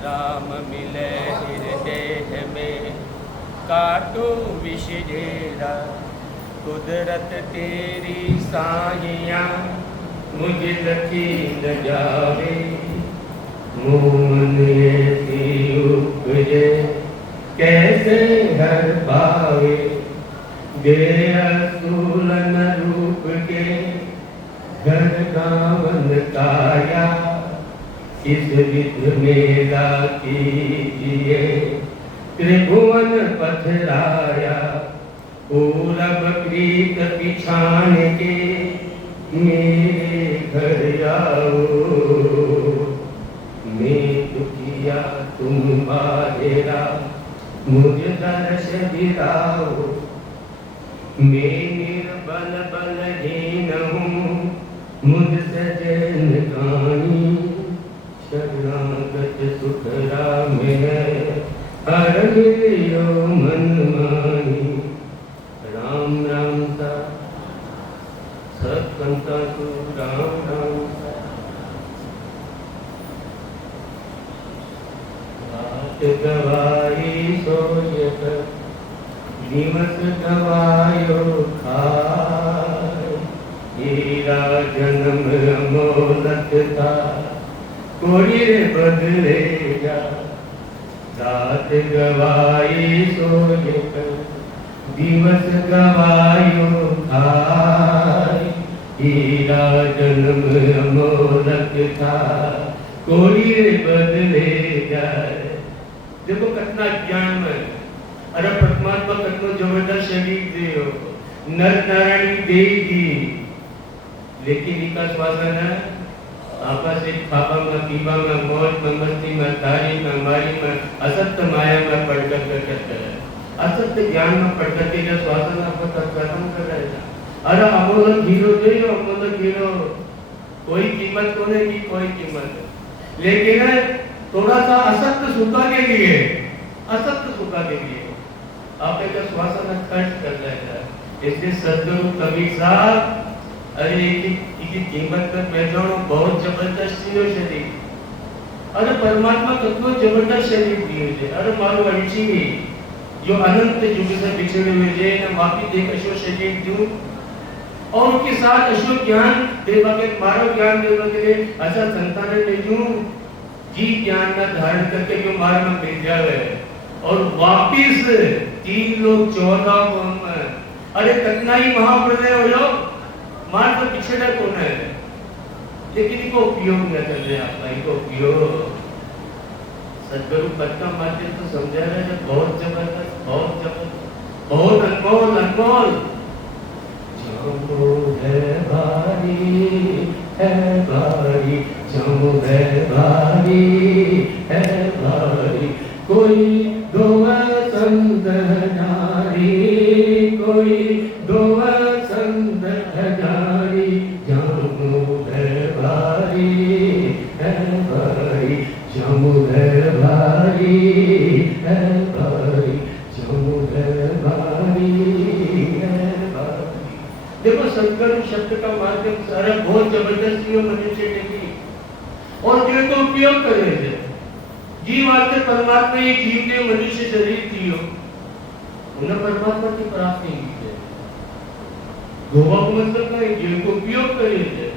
राम मिले हृदय में काटो विष ढेरा। कुदरत तेरी साइयाँ मुझे लखी न जावे। मोहन ऐसी उपजे कैसे हर पावे। गया सूलन रूप के घर गावन काया। इस विध मेला कीजिए त्रिभुवन पथराया। पूरब प्रीत पिछाण के मेरे घर आओ। मैं दुखिया तुम बाहेरा मुझ दर्श दिलाओ। मैं निर्बल बलहीन हूँ मुझसे जैन कानी। शरणागत सुखरा में हर मिलियो मन मानी। राम राम सा सत्संता तू राम राम सा। रात गवाई सोयत दिवस गवायो खाय। हीरा जन्म अमोलक था कोई बदलेगा। रात गवाई सोयत दिवस गवायो खाय। हीरा जन्म अमोलक था कोई बदले जाए। देखो कितना ज्ञान में। अरे परमात्मा कितना जबरदस्त शरीर दियो नर नारायण दे दी। लेकिन इनका श्वासन है आपस एक पापा में पीबा में मौज में मस्ती में तारी में मारी में असत्य माया में पड़कर करते हैं। असत्य ज्ञान में पड़कर के जो श्वासन आपको खत्म कर रहेगा। अरे अमोलक हीरो जो अमोलक हीरो कोई कीमत को नहीं की कोई कीमत। लेकिन थोड़ा सा असत्य सुखा के लिए असत्य सुखा के लिए आप एक श्वासन खर्च कर लेता है। इसलिए सदगुरु कबीर साहब अरे इसकी कीमत पर पहचानो बहुत जबरदस्त शरीर। अरे परमात्मा कितना जबरदस्त शरीर दिए है। अरे मारो अड़ची जो अनंत युग से बिछड़े हुए जे न वापी देख अशो शरीर दूं और उनके साथ अशो ज्ञान देवा के मारो ज्ञान देवा के लिए ऐसा संतान ले दूं जी ज्ञान का धारण करके जो मार में मिल जावे और वापिस 3 लोग 14 में। अरे कितना ही महाप्रलय हो जाओ मार तो पिछड़ा कौन है। लेकिन इनको उपयोग न कर रहे आप इनको उपयोग सदगुरु पद का माध्यम तो समझा रहे हैं। बहुत जबरदस्त बहुत जबरदस्त बहुत अनमोल अनमोल। जामो है भारी जामो है भारी। कोई दोवा संत नारी कोई दोवा संत नारी। जामो है भारी जामो है भारी जामो है भारी। देखो सदगुरु शब्द का माध्यम सारा बहुत जबरदस्ती मनुष्य ने और दिल को उपयोग करे थे। जीव आते परमात्मा ये जीव ने मनुष्य शरीर दियो उन्हें परमात्मा की प्राप्ति की है। गोवा को मतलब का जीव को उपयोग करे थे।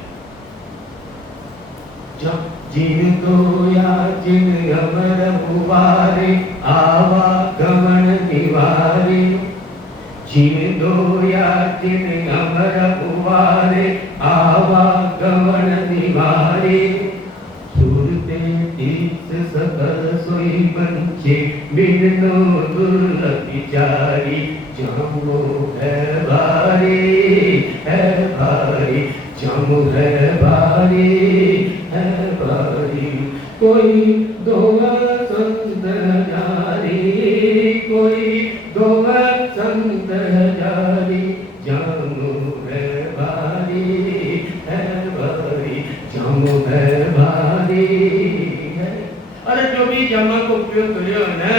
जब जिन को या जिन अमर हुवारे आवा गमन निवारे। जिन दो या जिन अमर हुवारे आवा गमन निवारे। सुरते तीस सकल सोई पंचे बिनो दुर्लभ विचारी। जामो है भारी जामो है भारी कोई दोवा संत जारी कोई दोवा संत जारी। जामो है भारी जामो है भारी। अरे जो भी जामा को उपयोग करियो ना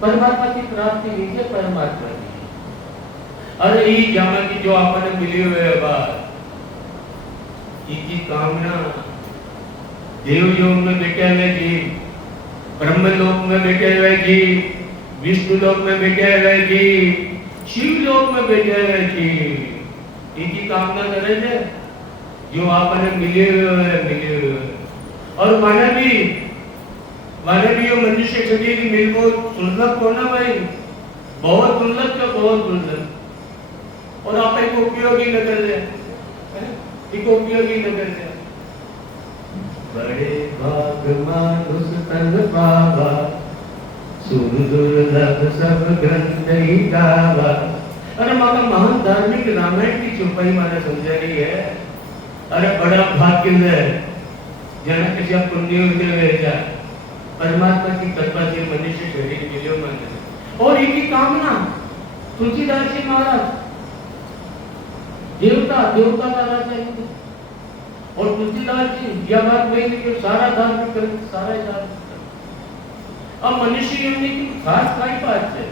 परमात्मा की प्राप्ति नीचे परमात्मा की। अरे ये जामा की जो आपने मिली हुई है बात की कामना देव योग में बेटे में जी ब्रह्मलोक में बैठे हुए जीव, विष्णु लोक में बैठे हुए जीव, शिव लोक में बैठे हुए जीव, इनकी कामना करे थे जो आपने मिले हुए। और मानवी और मनुष्य शरीर मिलको दुर्लभ को ना भाई, बहुत दुर्लभ का बहुत दुर्लभ। और आप एक उपयोगी न कर ले, एक उपयोगी न कर ले। बड़े भाग मानुष तन पावा, सुर दुर्लभ सब ग्रंथ ही गावा। अरे माता महान धार्मिक रामायण की चौपाई माने समझा रही है। अरे बड़ा भाग्य है जना किसी पुण्य हुए जा परमात्मा की कृपा से मनुष्य शरीर मिलो मन। और इनकी कामना तुलसीदास जी महाराज देवता का राजा है। और तुलसीदास जी यह बात नहीं कि सारा धार्मिक कर सारा धार्मिक। अब मनुष्य योनि की खास काय बात है।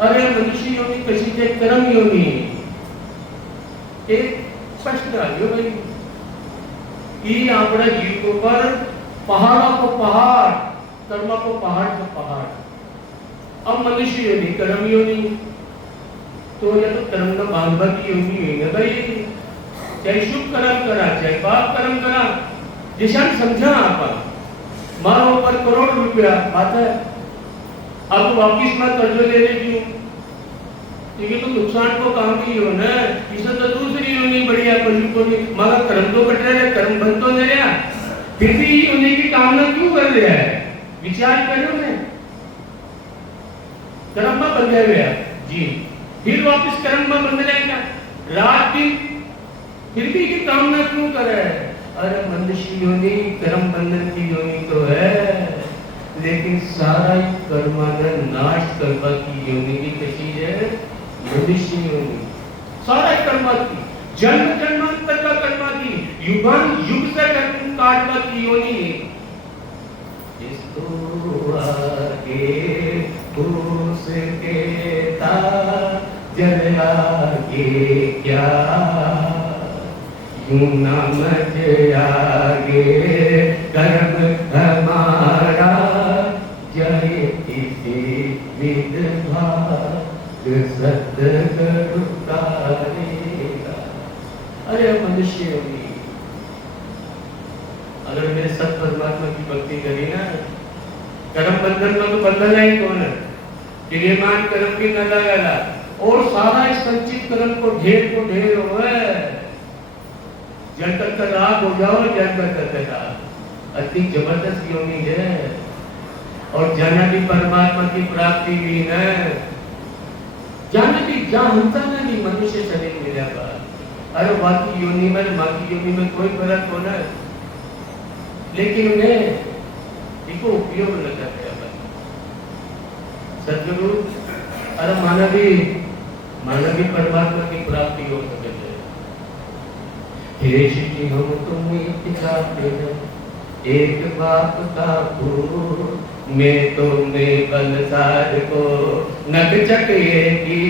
अरे मनुष्य योनि कशी ते कर्म योनि। एक प्रश्न आयो भाई कि आपड़ा जीव को पर पहाड़ों को पहाड़, कर्म को पहाड़ को पहाड़। अब मनुष्य योनि कर्म योनि, तो यह तो कर्म का भागवत योनि है ना भाई। चाहे शुभ कर्म करा चाहे पाप कर्म करा, जैसे हम समझा आप मारो पर करोड़ रुपया बात है, अब वापिस मत कर्ज ले लीजिए क्योंकि तो नुकसान को काम की हो ना। इसे तो दूसरी योनि बढ़िया पशु को नहीं, मगर कर्म तो कट रहे, कर्म बंद तो नहीं रहा, फिर भी योनि की कामना क्यों कर रहा है? विचार करो ना, कर्म में बंधे हुए जी, फिर वापिस कर्म में बंध रहेगा रात दिन, फिर भी की कामना क्यों करे? अरे मनुष्य योनि कर्म बंधन की योनि तो है, लेकिन सारा कर्मांधन नाश करवा की योनि की कशी है मनुष्य योनि। सारा कर्मा की जन्म जन्मांतर का कर्मा की युगान युग से कर्म काटवा की योनि है। इसको आगे उसके ता जल आगे क्या यूं नाम आगे कर्म हमारा जय किसी विधवा सतगुरु तारेगा। अरे मनुष्य योनि अगर मेरे सत परमात्मा की भक्ति करी ना, कर्म बंधन में तो बंधन है कौन है? मान कर्म की न लगाला और सारा इस संचित कर्म को ढेर हो जल तक का राग हो जाओ, जल तक राग। अति जबरदस्त योनि है और जाना भी परमात्मा की प्राप्ति भी है। जाना भी जहाँ हंसा ने भी मनुष्य शरीर मिला बात। अरे बाकी योनि में कोई फर्क होना है, लेकिन उन्हें इसको उपयोग न करते। सदगुरु अरे मानवी परमात्मा की प्राप्ति हो सके। हे श्री हम तुम एक चाहते हैं, एक बाप का भूल मैं तो मैं बलसार को नक चकिए की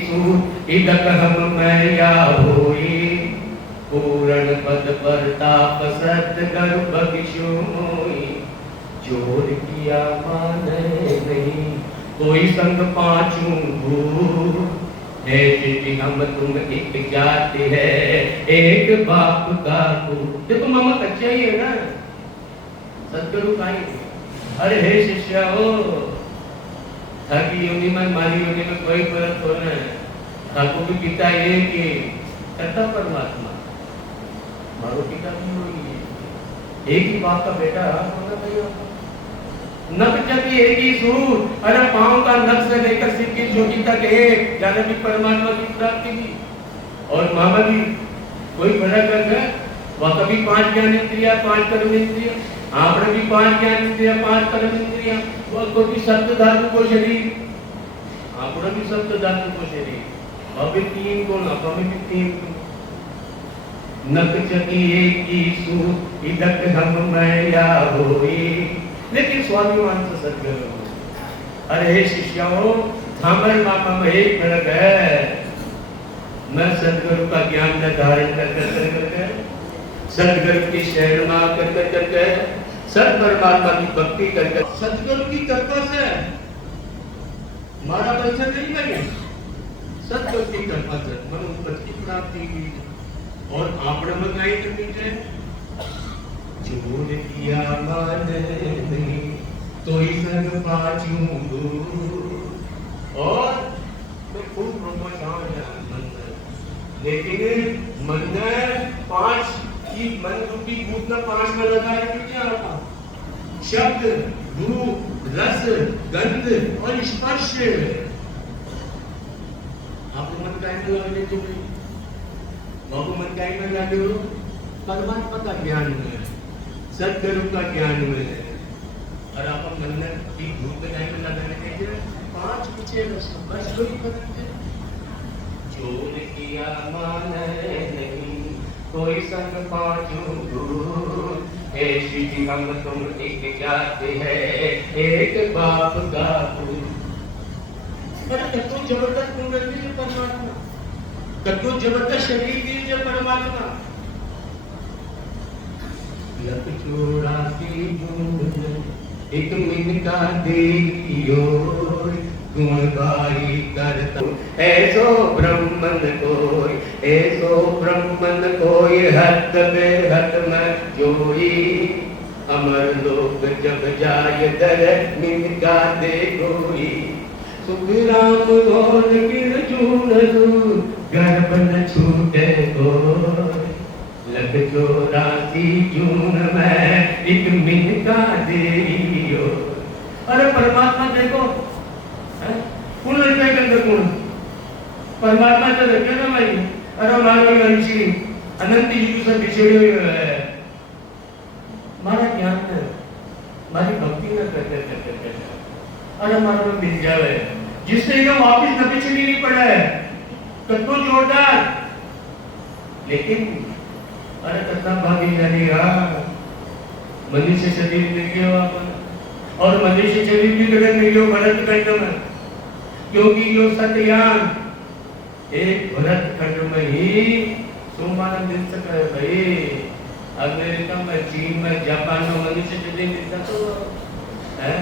सूर इदक हम मैया होई पूर्ण पद पर ताप सतगुरु बख्शो मोई। जोर किया माने नहीं कोई संग पाछू भूत, ऐसे हम तुम एक जाति है एक बाप का भूत। देखो मामा कच्चा ही है ना, सदगुरु का ही। अरे हे शिष्य हो, थाकी योनि में माली योनि में कोई फर्क हो ना। थाको भी पिता एक ही करता परमात्मा, मारो पिता भी वही एक ही बाप का बेटा होना चाहिए। नख चकी एक ही सूर, अरे पांव का नख से लेकर सिर की चोटी तक एक, जाने भी परमात्मा की प्राप्ति की। और मामा भी कोई फर्क है? वह कभी 5 ज्ञान इंद्रिया 5 कर्म इंद्रिया, आपने भी 5 ज्ञान इंद्रिया 5 कर्म इंद्रिया। वह को भी सप्त धातु को शरीर, आपने भी सप्त धातु को शरीर। अब भी 3 गुण, अब भी 3 गुण। नख चकी एक ही सूर इदक हम मैया होई, लेकिन स्वाभिमान से सदगुरु। अरे हे शिष्यों, थामर मामा में एक फर्क है। मैं सदगुरु का ज्ञान न धारण कर सदगुरु की शरण में कर सत परमात्मा की भक्ति करके सतगुरु की कृपा से हमारा बच्चा नहीं बने, सतगुरु की कृपा से मनुष्य पद की प्राप्ति हुई। और आपने बताई करनी चाहिए, चोर किया मान नहीं तो ही संग पाचू दूर। और मैं खूब प्रोत्साहन है मन में, लेकिन मन में 5 की मन रूपी भूत 5 में लगा है कि क्या होगा? शब्द, रूप, रस, गंध और स्पर्श। आप मन काय में लगने तो नहीं, बाबू मन काय में लगे हो परमात्मा का ज्ञान में, सदगुरु का ज्ञान में। और आप मन में की भूत काय में लगाने के लिए 5 पीछे बस वही करते। चोर किया मान नहीं कोई संग पाचू दूर, श्री जी हम तुम एक जाते हैं एक बाप का दूध। कतो जबरदस्त मूर्ति है परमात्मा, कतो जबरदस्त शरीर दी है परमात्मा। लख चौरासी जून एक मिनका देखियो, गुण गाई करता ऐसो ब्रह्मन कोई, ऐसो ब्रह्मन कोई हत बेहत में जोई। अमर लोक जब जाय दर मिनका दे कोई, सुख राम गोल गिर जून गर्भ न छूटे कोई। लख चौरासी जून में एक मिनका देयो। अरे परमात्मा देखो कौन लड़का के अंदर कौन परमात्मा तो रखे ना भाई। अरे हमारे ऋषि अनंत युग से बिछड़े हुए हैं, हमारा ज्ञान है, हमारी भक्ति में करते अरे हमारा में मिल जाए, जिससे ये वापिस न पिछड़ी नहीं पड़ा है कतो जोरदार। लेकिन अरे कतना भागी जाएगा मनुष्य शरीर मिल गया और मनुष्य शरीर भी गलत मिल गया भरत खंड में, क्योंकि यो सत्यज्ञान एक भरत खंड में ही सोमाना मिल सका है भाई। अमेरिका में, चीन में, जापान में मनुष्य शरीर मिलता तो है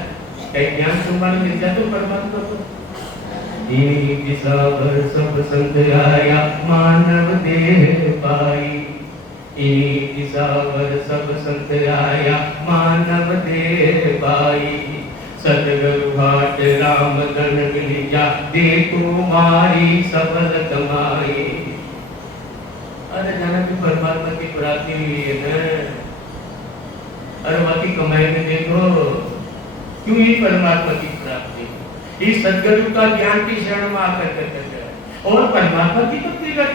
कई ज्ञान सोमाना मिल जाता तो परमात्मा को। दिशावर सब संत आया मानव देह पाई, दिशावर सब संत आया मानव देह पाई। सतगुरु भाट राम धन मिलिया देखो मारी सफल कमाई। अरे जाना कि परमात्मा की प्राप्ति हुई है ना। अरे बाकी कमाई में देखो क्यों ही परमात्मा की प्राप्ति, इस सदगुरु का ज्ञान की शरण में आकर कर और परमात्मा की भक्ति कर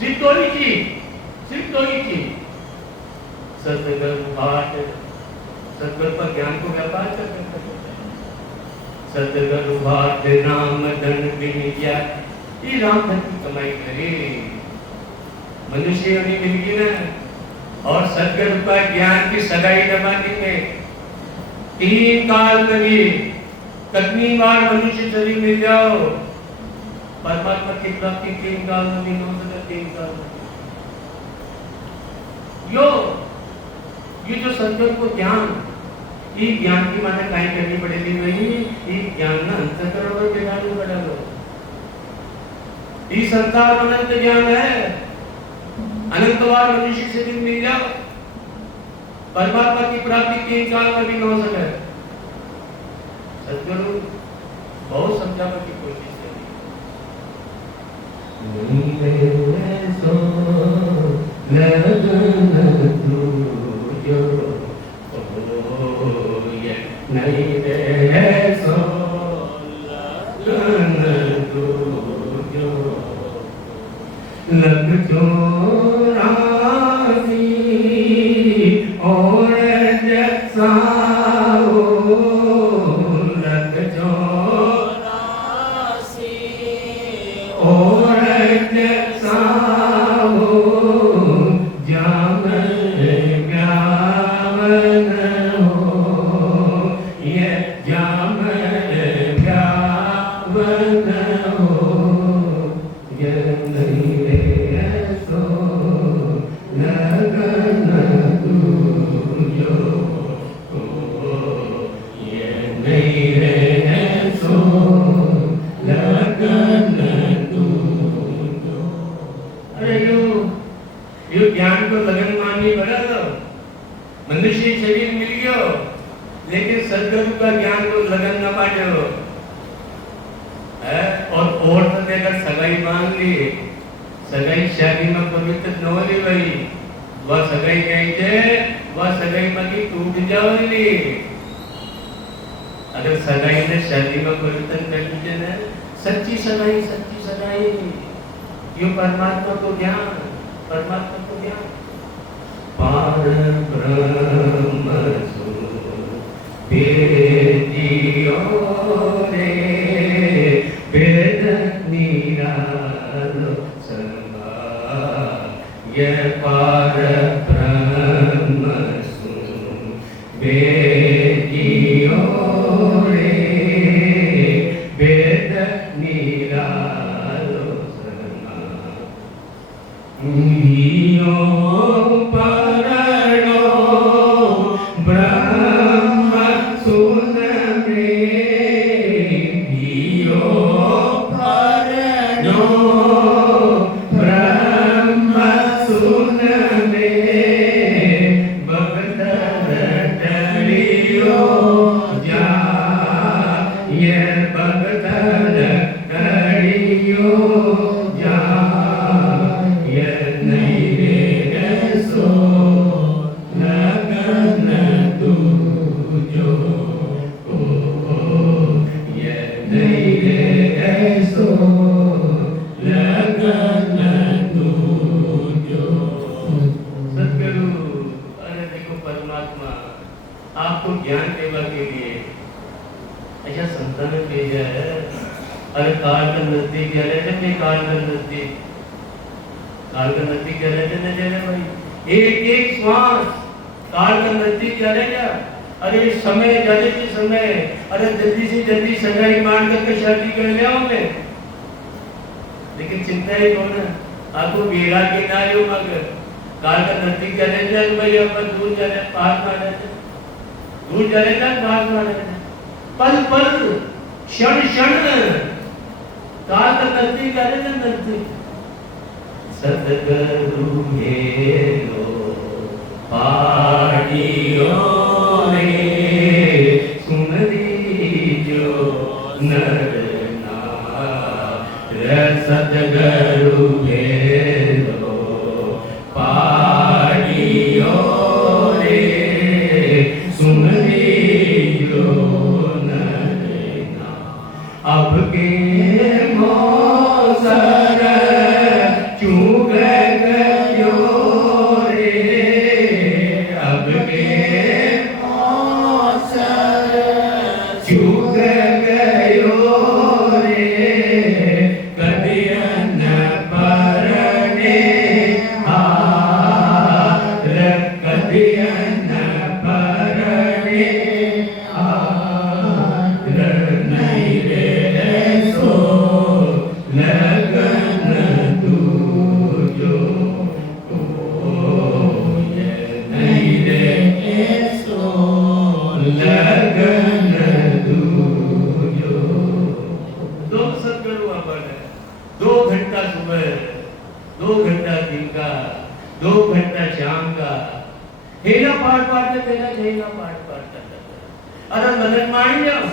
सिर्फ तो ही चीज सतगुरु भाट, सतगुरु पर ज्ञान को व्यापार करते सतगुरु भाट राम धन मिलिया। ये राम धन की कमाई करे मनुष्य ने मिल गई ना। और सतगुरु का ज्ञान की सगाई जमाने में 3 काल में भी कितनी बार मनुष्य शरीर मिल जाओ, परमात्मा की प्राप्ति 3 काल में भी हो सकता। 3 काल में ये जो सतगुरु को ज्ञान, ये ज्ञान की माने काई करनी पड़ेगी भाई। ये ज्ञान ना अंतःकरण में बिठाने पड़ा लो। ये संसार अनंत ज्ञान है, अनंत बार मनुष्य से दिन मिल जाओ, परमात्मा की प्राप्ति 3 काल में भी न हो सके। सतगुरु बहुत समझाने की कोशिश करी। नहीं रे सो लग चौरासी और जसाओ, लग चौरासी और जसाओ, जाम ब्यावन हो, ये जाम ब्यावन हो, ये नहीं रे सो लगन तू। लगन मानी बड़ा लो, मनुष्य शरीर मिल गयो, लेकिन सदगुरु का ज्ञान को लगन न पाड़ो है। और तो अगर सगाई मान ली, सगाई शादी में पवित्र न होली भाई, वह सगाई कहीं थे, वह सगाई में की टूट जाओली। अगर सगाई ने शादी में पवित्र कर लीजिए ना, सच्ची सगाई यो परमात्मा को ज्ञान, परमात्मा को ज्ञान। पार ब्रह्म बेदियो रे वेद निरालो समा, ये पार ब्रह्म बेदियो रे वेद निरालो समा। यो परनो ब्रह्म सुन रे, यो परनो ब्रह्म सुन रे, भगत डरियो जा, ये भगत डरियो जा, ये नहीं रे सो लगन दूजो को, ये नहीं रे सो लगन दूजो। सद्गुरु, अरे देखो परमात्मा आपको ज्ञान देने के लिए ऐसा संतान भेजा है। अरे काल का नजदीक कह रहे थे, काल का नजदीक, काल का नजदीक कह रहे थे न जाने भाई, एक एक श्वास काल का नजदीक कह रहे क्या? अरे समय जाने के समय, अरे जल्दी से जल्दी सगाई मान करके शादी कर ले आओगे, लेकिन चिंता ही कौन है? आपको बेरा के नारियों मगर काल का नजदीक कह रहे थे भाई, अपन दूर जा रहे, पास में आ रहे थे, दूर जा रहे थे, पास में आ रहे थे, पल पल क्षण क्षण काल का नजदीक आ रहे थे, नजदीक। सद्गुरु हेलो पाड़ियो रे, सुमरी जो नर नार, सद्गुरु हेलो पाड़ियो रे, सुमरी जो नर नार। अब के मौसर चूक गयो रे, अब के मौसर चूक गयो रे, कभी न परने हार, कभी न परने हार, नहीं रे सो लगन दूजो को, ये नहीं रे सो लगन दूजो। दो सद्गुरु अपन है, 2 घंटा सुबह, 2 घंटा दिन का, 2 घंटा शाम का, हेला पाठ पाठ में देना चाहिए, पाठ पाठ करता। अरे मदन मान जाओ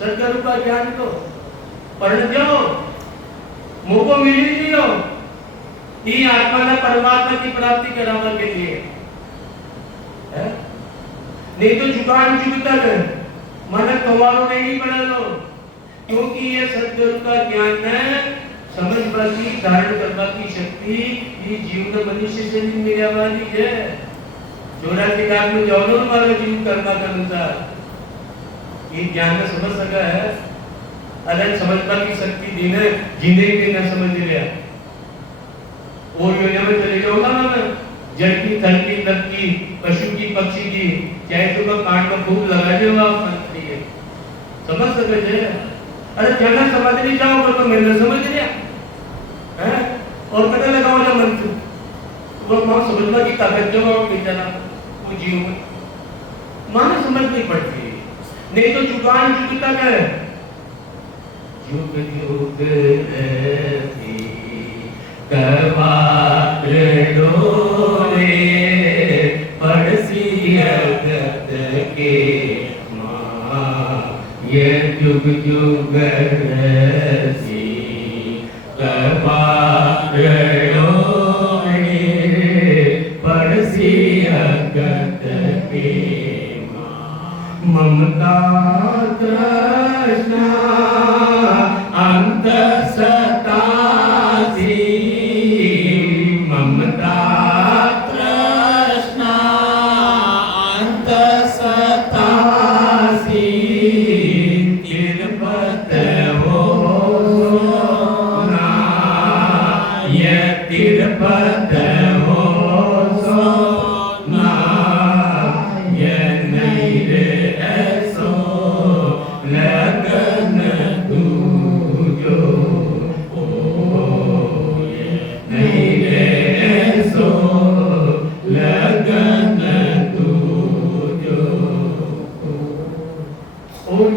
सद्गुरु का ज्ञान को पढ़ जाओ, मुझको मिली नहीं हो, ये आत्मा ने परमात्मा की प्राप्ति कराने के लिए है? नहीं तो जुगान चुगता है, मन तुम्हारो नहीं पढ़ा लो, क्योंकि ये सद्गुरु का ज्ञान है, समझ बाकी धारण करने की शक्ति ये जीव का मनुष्य से नहीं मिलने वाली है। जोड़ा किताब में जाओ ना हमारा जीव कर्मा के अनुसार, ये ज्ञान समझ सका है, अलग समझने की शक्ति देने जीने के न समझ लिया। और योजना में चले जाओ ना मैं, जड़ की, थल की, तल की, पशु की, पक्षी की, चाहे तो काट में खूब लगा दे आप मंत्री है, समझ सके थे। अरे जगह समझ नहीं जाओ तो मैं समझ लिया है, और पता लगाओ ना मंत्र, वो मां समझना की ताकत जो बेचारा वो जीव में मां समझ नहीं पड़ती, नहीं तो जुगान जुगता है, जुग जुग ऐसी करवा डोरे ये जुग जुग रसी कपारो पड़सी अगत के ममता तृष्णा अंत सतासी ममता तृष्णा अंत सतासी तिरपत हो ना ये तिरपत हो ना ये नहीं रे ऐसो लगन दूजो ओ ये नहीं रे ऐसो लगन दूजो ओ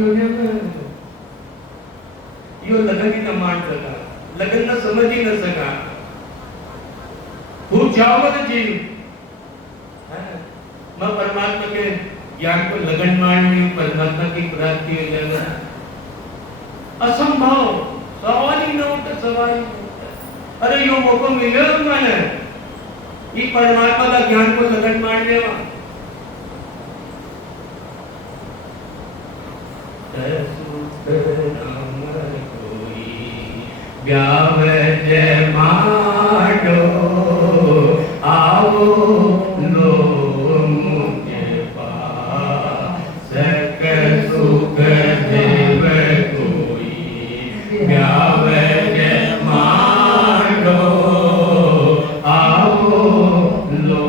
यो लगन ही न मान सका लगन न समझ ही न सका खूब चावत जीव मैं परमात्मा के ज्ञान को लगन माननी परमात्मा की प्राप्ति हो जाएगा असंभव सवाल ही न उठता सवाल ही न उठता अरे यो मौका मिले मैंने ये परमात्मा का ज्ञान को लगन मानने वाला ब्यावज माडो आओ लो मुझे पास सक सुख देव कोई ब्यावज माडो आओ लो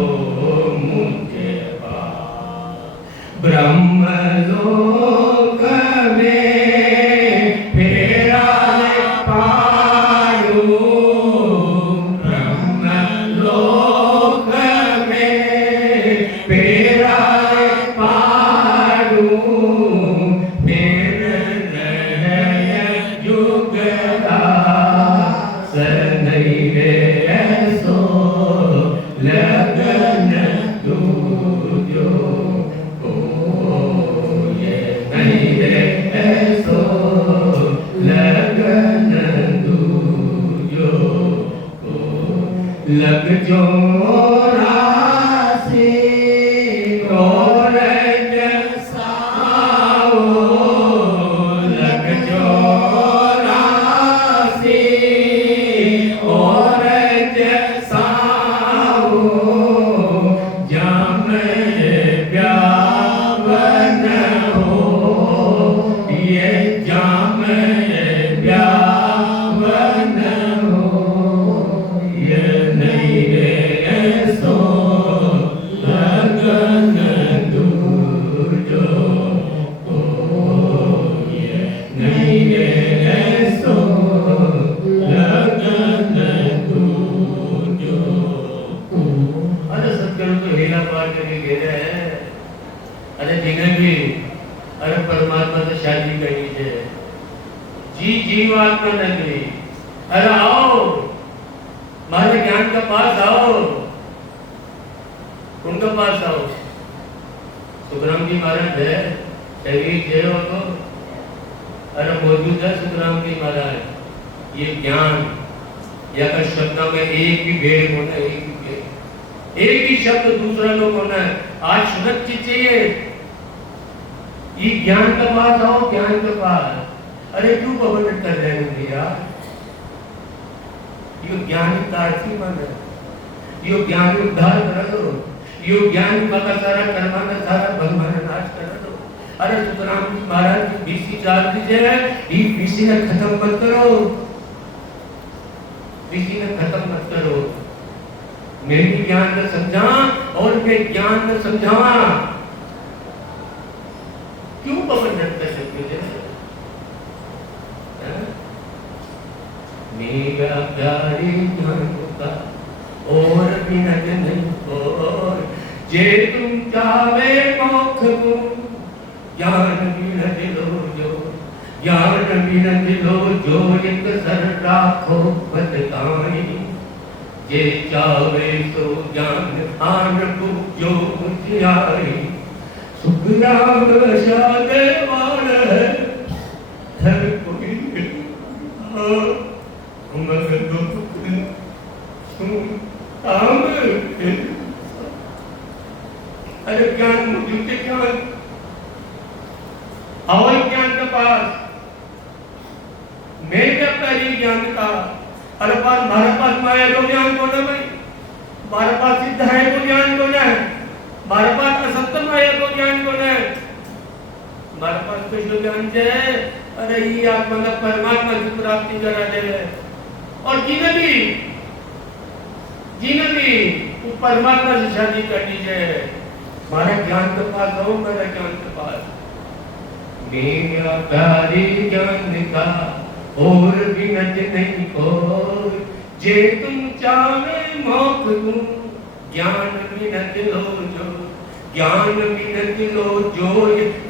मुझे पास ब्रह्म लोक में लग जो राशि और जसाओ लग जो राशि और जसाओ जाम ब्यावन हो ये जाम ब्यावन हो ये नहीं रे ऐसो लगन दूजो ओ ये नहीं रे ऐसो लगन दूजो अरे सत्कर्म तो हीला पार करके गिर है अरे जिन्हें भी अरे परमात्मा से शादी करनी है जी जीवात्मा नगरी अरे आओ मारे ज्ञान का पास आओ उनके पास आओ सुखराम जी महाराज है शरीर जय हो तो अरे मौजूद है सुखराम जी महाराज ये ज्ञान या का शब्दों में एक भी भेद होना एक ही शब्द दूसरा लोग होना है आज सुरक्षित चाहिए ये ज्ञान का पास आओ ज्ञान के पास अरे क्यों प्रबंधन कर रहे हैं भैया यो ज्ञान तारसी मन यो ज्ञान उद्धार कर दो यो ज्ञान का सारा कर्म का सारा बंधन नाश कर दो अरे सुखराम जी महाराज की बीसी चाल दीजिए ये बीसी ने खत्म मत करो बीसी ने खत्म मत करो मैं भी ज्ञान न समझा और मैं ज्ञान न समझावा क्यों प्रबंधन कर सकते हो मेरा प्यारे ज्ञान का और बिनत नहीं और जे तुम चाहे मोक्ष को ज्ञान बिनत लो जो ज्ञान बिनत लो जो एक सर राखो बतकाई जे चाहे सो ज्ञान आन पूजो मुझ आई सुखराम शादे वाल हर कोई मगर दुख सुन काम अरे ज्ञान मौजूद है ज्ञान आओ ज्ञान के पास मैं क्या पहली ज्ञान का अरे पास हमारे पास माया तो ज्ञान को ना भाई हमारे पास सिद्ध है तो ज्ञान को ना हमारे पास असत्य माया तो ज्ञान को ना हमारे पास कृष्ण ज्ञान है अरे ये आत्मा का परमात्मा की प्राप्ति करा दे और जिन्हें भी वो परमात्मा से शादी करनी चाहिए हमारे ज्ञान के पास हो मेरे ज्ञान के पास मेरा प्यारी ज्ञान का और भी नज नहीं को जे तुम चाहे मोख दूं ज्ञान मिनत लो जो ज्ञान मिनत लो जो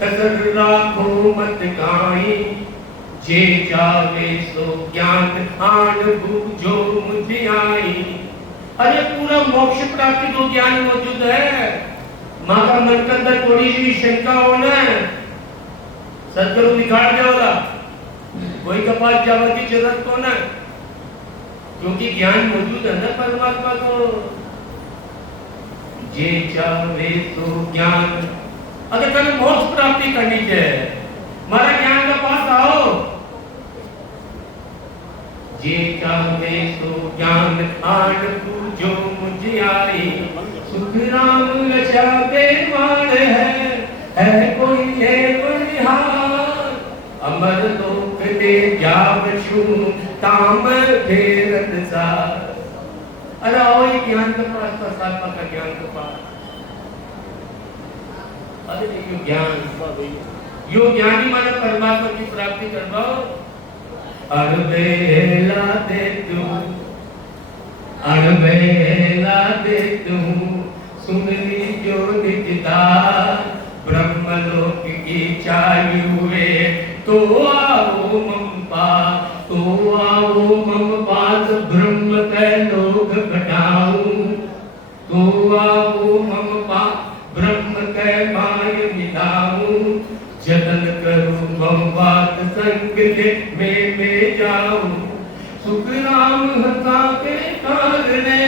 कसर राखो मत गाई जे चाहे सो ज्ञान आन बूझो मुझे आई अरे पूरा मोक्ष प्राप्ति को ज्ञान मौजूद है माँ का मन के अंदर थोड़ी सी शंका होना है सदगुरु निकाल जाओगा कोई के पास जावा की जरूरत को ना क्योंकि ज्ञान मौजूद है ना परमात्मा को जे चाहे तो ज्ञान अगर तुम्हें मोक्ष प्राप्ति करनी है हमारा ज्ञान के पास आओ जे चाहे तो ज्ञान आन पूजो मुझे आई सुख राम लचा बेमार है कोई है बलिहार अमर लोक दे जावशु ताम फेरत सार अरे आओ ये ज्ञान के पास परमात्मा का ज्ञान के पास अरे यो ज्ञान ही माने परमात्मा की प्राप्ति करवाओ अरबेला दे तू सुन ली जो निजदार ब्रह्मलोक की चालू हुए तो आओ मम पास ब्रह्म के लोग घटाऊं तो आओ मम पास ब्रह्म के माय मिलाऊं जतन करूं मम बात संग ले में जाऊं सुख राम हंसा के कारणे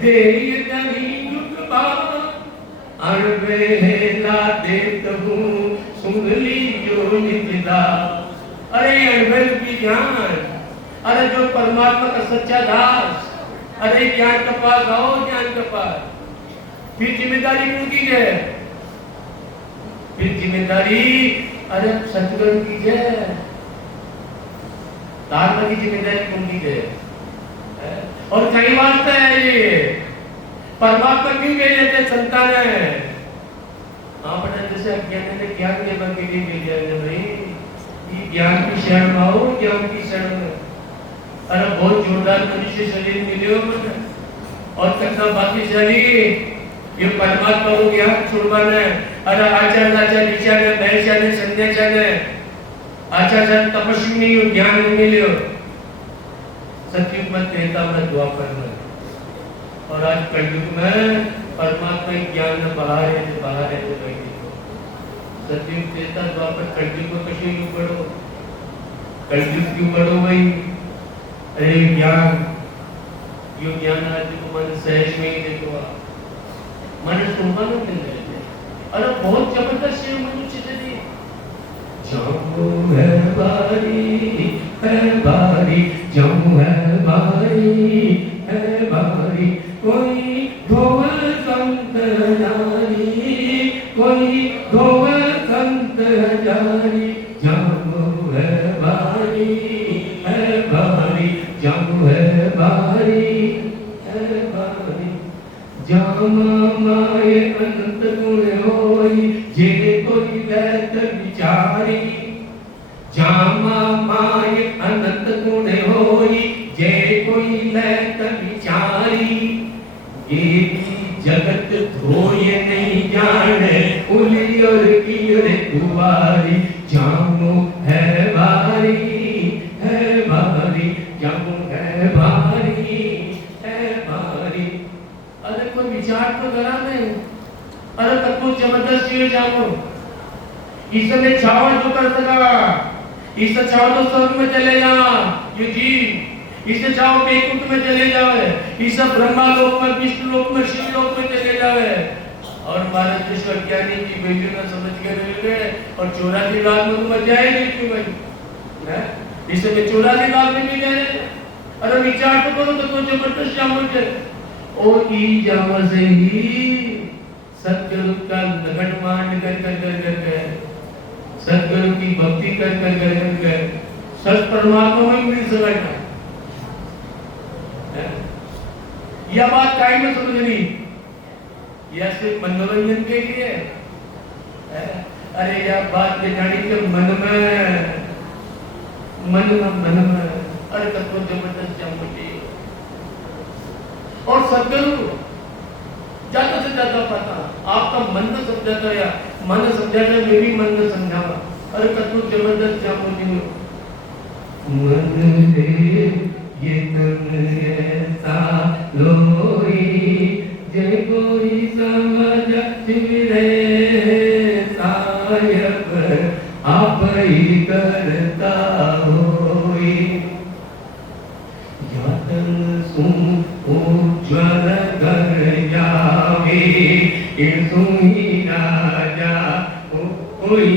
देय नहीं युगबा अरबेला देत हूँ सुन ली जो निजदा अरे अरबेल की ज्ञान अरे जो परमात्मा का सच्चा दास अरे ज्ञान के पास आओ ज्ञान के पास फिर जिम्मेदारी उनकी है फिर जिम्मेदारी अरे सतगुरु की है धारणा की जिम्मेदारी उनकी है और कई वास्ते है ये परमात्मा क्यों कह देते संतान है आपने जैसे अज्ञान ने ज्ञान के बारे में भेजा है भाई ये ज्ञान की शरण आओ ज्ञान की शरण में अरे बहुत जोरदार मनुष्य शरीर मिले हो मुझे और कितना भाग्यशाली ये परमात्मा को ज्ञान छुड़वाना है अरे आचार्य विचार ने बैठा ने संदेशा ने आचार्य तपस्वी नहीं हो ज्ञान नहीं मिले हो सत्युग में त्रेता में द्वापर में और आज कलयुग में परमात्मा ज्ञान में बाहर है तो बैठे सत्युग त्रेता द्वापर कलयुग में कशी क्यों पढ़ो कलयुग क्यों पढ़ो भाई अरे ज्ञान यो ज्ञान आज को मन सहज में ही देखो मन सुनवानो मिल जाए अरे बहुत जबरदस्त है मनुष्य चली जाऊं है बारी जाऊं है बारी कोई धोवल संत जारी जाऊं है बारी जामा माय अनंत गुण होई जे कोई वैत विचारी जामा माय अनंत गुण होई जे कोई वैत विचारी ये जगत धोय नहीं जाने उली और कीर दुआरी जामो है बारी जामो है बारी अरे कोई विचार तो करा नहीं अरे तब तो जबरदस्त ये जामो इसने छावा जो कर सका इससे चाहो तो स्वर्ग में चले जाओ ये जीव, इससे चाहो वैकुंठ में चले जाओ, इससे ब्रह्मा लोक में, विष्णु लोक में, शिव लोक में चले जाओ। और हमारे देश का ज्ञानी जी बेटी ना समझ के रह गए और 84 लाख में तो मजा ही नहीं क्यों भाई, इससे में 84 लाख में भी गए। अरे विचार तो करो तो जबरदस्त जामो है और ई जामा से ही सतगुरु का लगन मान कर कर कर कर कर सतगुरु की भक्ति कर कर कर कर कर सत परमात्मा में मिल सकता है। यह बात काहे में समझनी, यह सिर्फ मनोरंजन के लिए है। अरे यह बात दिखानी के मन में अरे तत्व जबरदस्त जामुटी और सदगुरु ज्यादा से ज्यादा पता आपका मन न समझाता या मन समझाता मेरी मन न समझावा। अरे तत्व जबरदस्त जामुटी मन दे ये तन ऐसा लोई जय कोई समझ फिरे सायब आप ही करता होई यातन सुन उज्ज्वल कर जावे सुही राजा कोई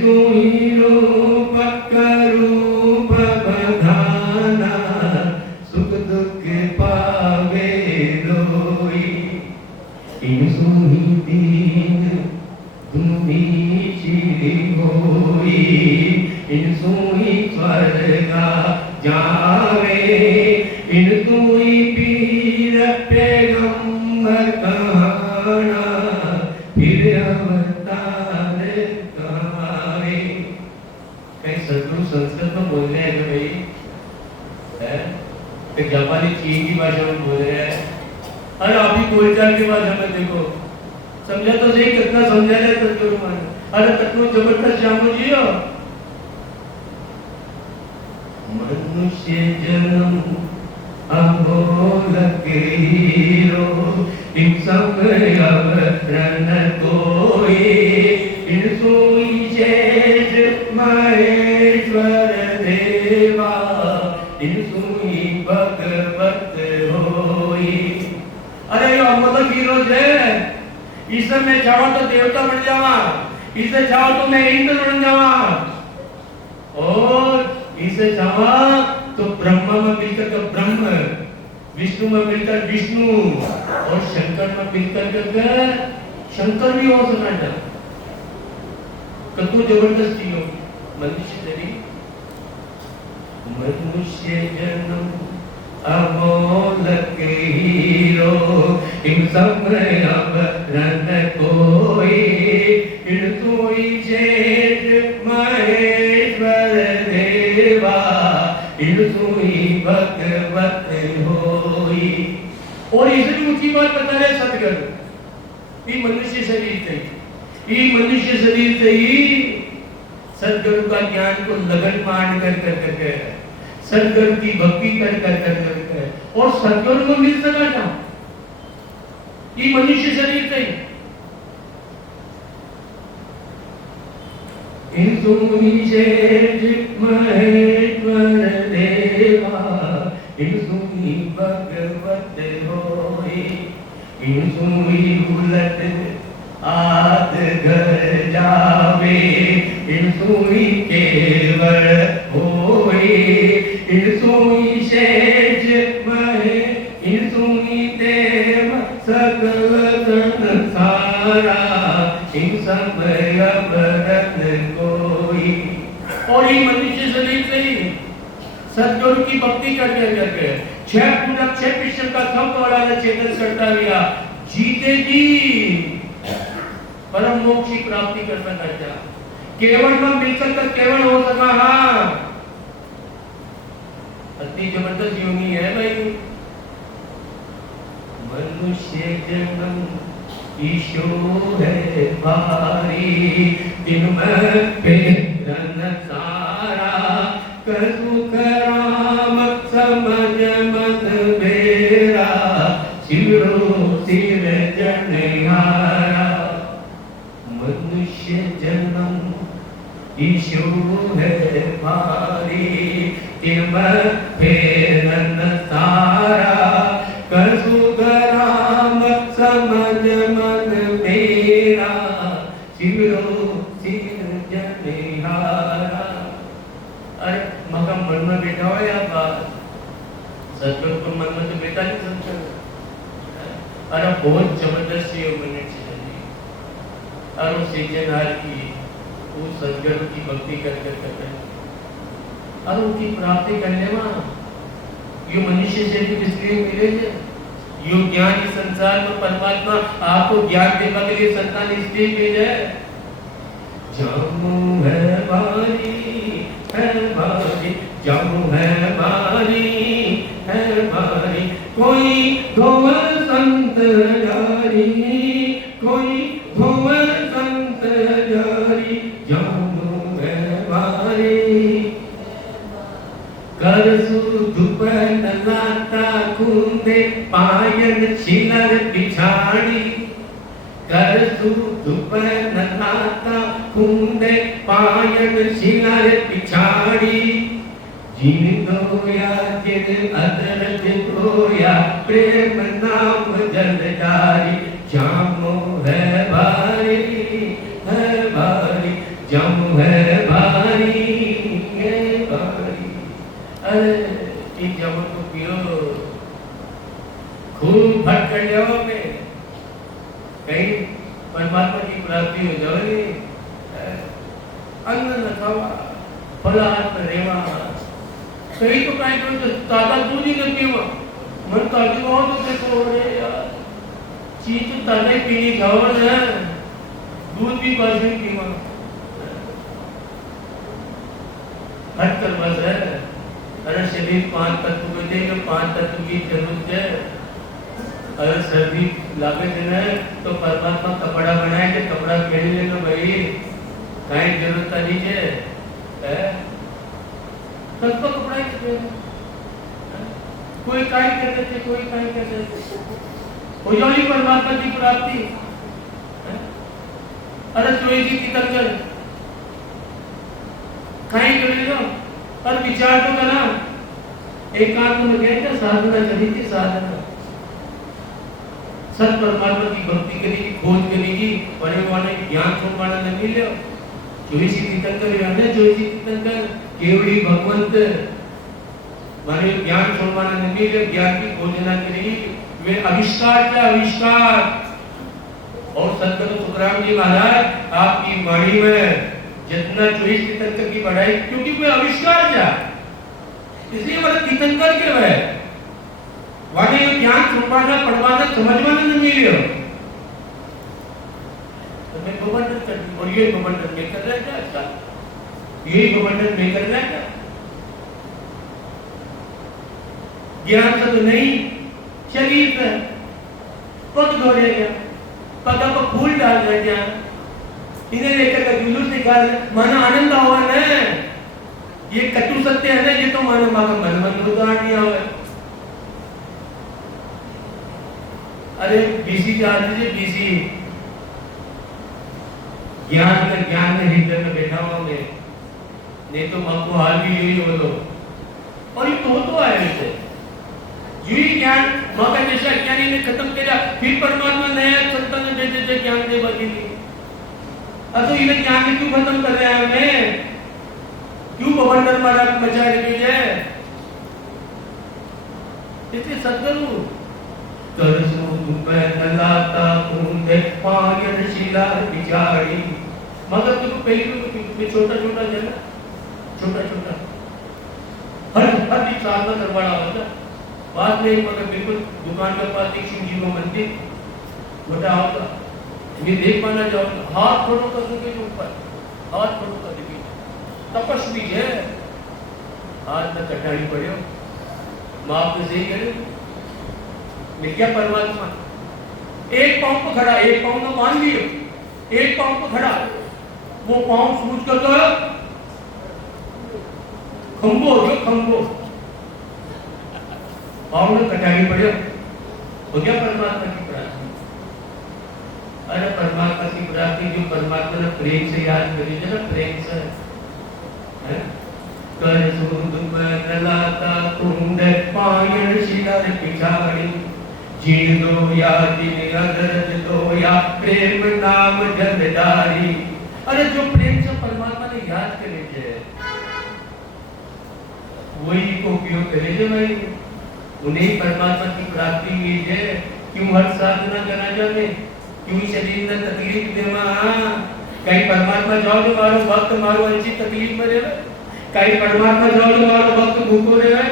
सुही रूप करूप बधाना सुख दुख पावे सुही दीन तुम्ही चिरी होई इन सुही स्वर्गा जावे इन सुही पीर पैगंबर कहाना फिर अवतार कहावे। कहीं सदगुरु संस्कृत में बोल रहे हैं भाई, है जापानी चीन की भाषा में बोल रहे हैं। अरे आप ही बोलचाल के बाद हमें देखो समझा तो सही कितना समझा रहे सदगुरु मान। अरे तत्व जबरदस्त जामो जी हो। मनुष्य जन्म अमोलक हीरो इन समय अवतरण कोई इन सोई शेष महेश्वर देवा इन सोई भगवत होई। अरे यो अमोलक हीरो है, इसे मैं चाहो तो देवता बन जावा, इसे चाहो तो मैं इंद्र बन जावा और इसे चाहा तो ब्रह्मा में मिलकर तो ब्रह्म, विष्णु में मिलकर विष्णु और शंकर में मिलकर के शंकर भी हो सकता है। कतो जबरदस्ती हो मनुष्य शरीर मनुष्य जन्म अमोलक हीरो इन समय अवतरण कोई इन सोई शेष महेश्वर देवा इन सोई भगवत होई। और इसलिए ऊंची बात बता रहे सदगुरु ये मनुष्य शरीर से ये मनुष्य शरीर से ही सदगुरु का ज्ञान को लगन मान कर कर कर सदगुरु की भक्ति कर कर कर कर और सदगुरु को मिल सका था ये मनुष्य शरीर से इन सुनी शेष महेश्वर देवा इन सुनी भगवत होई इन सुनी उलट आद घर जावे इन सुनी केवल होई इन सुनी शेष महे इन सुनी देव सकल संसारा इन समय अवतरण कोई। और ये मनुष्य शरीर से ही सदगुरु की भक्ति करके करके 6 पूरक 6 विश्व का सब वाला चेतन करता गया जीते जी परम मोक्ष की प्राप्ति कर सका। केवल में मिलकर कर केवल हो सका। हाँ अति जबरदस्त योगी है भाई। मनुष्य जन्म ईशो है भारी दिन में पेरन सारा कसु कराम समझ मत बेरा सिरो सिर जनहारा। मनुष्य जन्म ईश शो है भारी तिम फेरन तारा कसु गराम समझ मन मेरा शिवरो सिर जनिहारा। अरे मका मन में बैठा हो या बात सदगुरु को मन में तो बैठा नहीं समझा। अरे बहुत जबरदस्त ये मिनट चली और सीजन हार की वो सदगुरु की भक्ति कर और उनकी प्राप्ति करने में ये मनुष्य से भी इसलिए मिले थे यो ज्ञान इस संसार में परमात्मा आपको ज्ञान देने के लिए संतान इसलिए भेजा है। जामू है बारी जामू है बारी कोई धोवर संत जारी कोई धोवर संत जारी जामू है बारी करसु दुपन लाता कुंदे पायन छिलर पिछाड़ी करसु दुपन लाता कुंदे पायन छिलर पिछाड़ी जिन दोया जिन अदरक दोया प्रेम नाम जलधारी जामो है भारी जामो है भारी अरे इन जामो को पियो खूब भटक जाओ में कहीं परमात्मा की प्राप्ति हो जाओ। अन्न न खावा फलाहार न रेवा कहीं तो कहीं तो ताजा दूध ही नहीं पीवा मन ताजी हो तो देखो रे यार चीज तो ताजा ही पीनी खाओ ना दूध भी बस नहीं पीवा हट कर बस है। अरे शरीर 5 तत्व को देगा 5 तत्व की जरूरत है। अगर सर्दी लागे है तो परमात्मा कपड़ा बनाए के कपड़ा पहन लेना भाई कहीं जरूरत नहीं है सबको कपड़ा ही पहन कोई कार्य कर देते कोई कार्य कर देते हो जाओगी परमात्मा की प्राप्ति। अरे सोई जी की तंगल कहीं कर लो पर विचार तो करना एकांत में गए थे साधना चली थी साधना सत परमात्मा की भक्ति करेगी खोज करेगी बड़े वाले ज्ञान सोपाना नहीं मिले जोशी तीर्थंकर यानी जोशी तीर्थंकर केवड़ी भगवंत माने ज्ञान सोपाना नहीं मिले ज्ञान की खोजना करेगी वे आविष्कार क्या आविष्कार। और सतगुरु सुखराम जी महाराज आपकी वाणी में जितना जोशी तीर्थंकर की बढ़ाई क्योंकि वे आविष्कार क्या इसलिए वो तीर्थंकर के है वाणी ज्ञान सुनवाना पढ़वाना समझवाना नहीं मिले तो मैं गोवर्धन कर दी और ये गोवर्धन में कर रहा है क्या अच्छा ये गोवर्धन में कर रहा है क्या ज्ञान से तो नहीं शरीर से पग धोने गया पग को फूल डाल रहे क्या इन्हें लेकर का जुलूस निकाल मन आनंद हुआ ना ये कटु सत्य है ना ये तो मानो मां का मन उदाहरण नहीं आवे। अरे बीसी के आदमी से बीसी ज्ञान में हृदय में बैठा हुआ मैं नहीं तो आपको हाल भी यही हो लो और ये तो आए वैसे यही ज्ञान मां का जैसा ज्ञानी ने खत्म किया फिर परमात्मा नया संतान दे दे ज्ञान दे बाकी तो ये ज्ञान क्यों खत्म कर रहे हैं हमें क्यों बवंडर मारा मचा रही है इसलिए सदगुरु करसु दुपन लाता कुंदे पायन शिला बिचारी मगर तुम पहले में छोटा छोटा जगह छोटा छोटा हर साल में दरबारा होता बाद में मगर बिल्कुल दुकान के पास एक शिव जी का मंदिर छोटा होगा ये देख पाना जाओ हाथ छोड़ो कर दूंगे ऊपर हाथ छोड़ो कर देंगे तपस्वी है हाथ में कटाई पड़े माफ तो सही करे मैं क्या परमात्मा एक पांव को खड़ा एक पांव तो मान लियो एक पांव को खड़ा वो पांव सूझ कर तो खंबो जो खंबो पांव में कटाई पड़े हो गया परमात्मा की प्रार्थना। अरे परमात्मा की प्रार्थना जो परमात्मा ने प्रेम से याद करी ना प्रेम से कर सूद में लाता कुंड पायन शिलार पिछाड़ी जीण दो या दिन अदरद दो या प्रेम नाम जलधारी। अरे जो प्रेम से परमात्मा ने याद करे जे वही को उपयोग करे जे भाई, उन्हें परमात्मा की प्राप्ति हुई है। क्यों हर साधना करना चाहते, क्यों शरीर ने तकलीफ देवा, कहीं परमात्मा जाओ तो मारो भक्त मारो अच्छी तकलीफ में रहे, कहीं परमात्मा जाओ तो मारो भक्त भूखो रहे,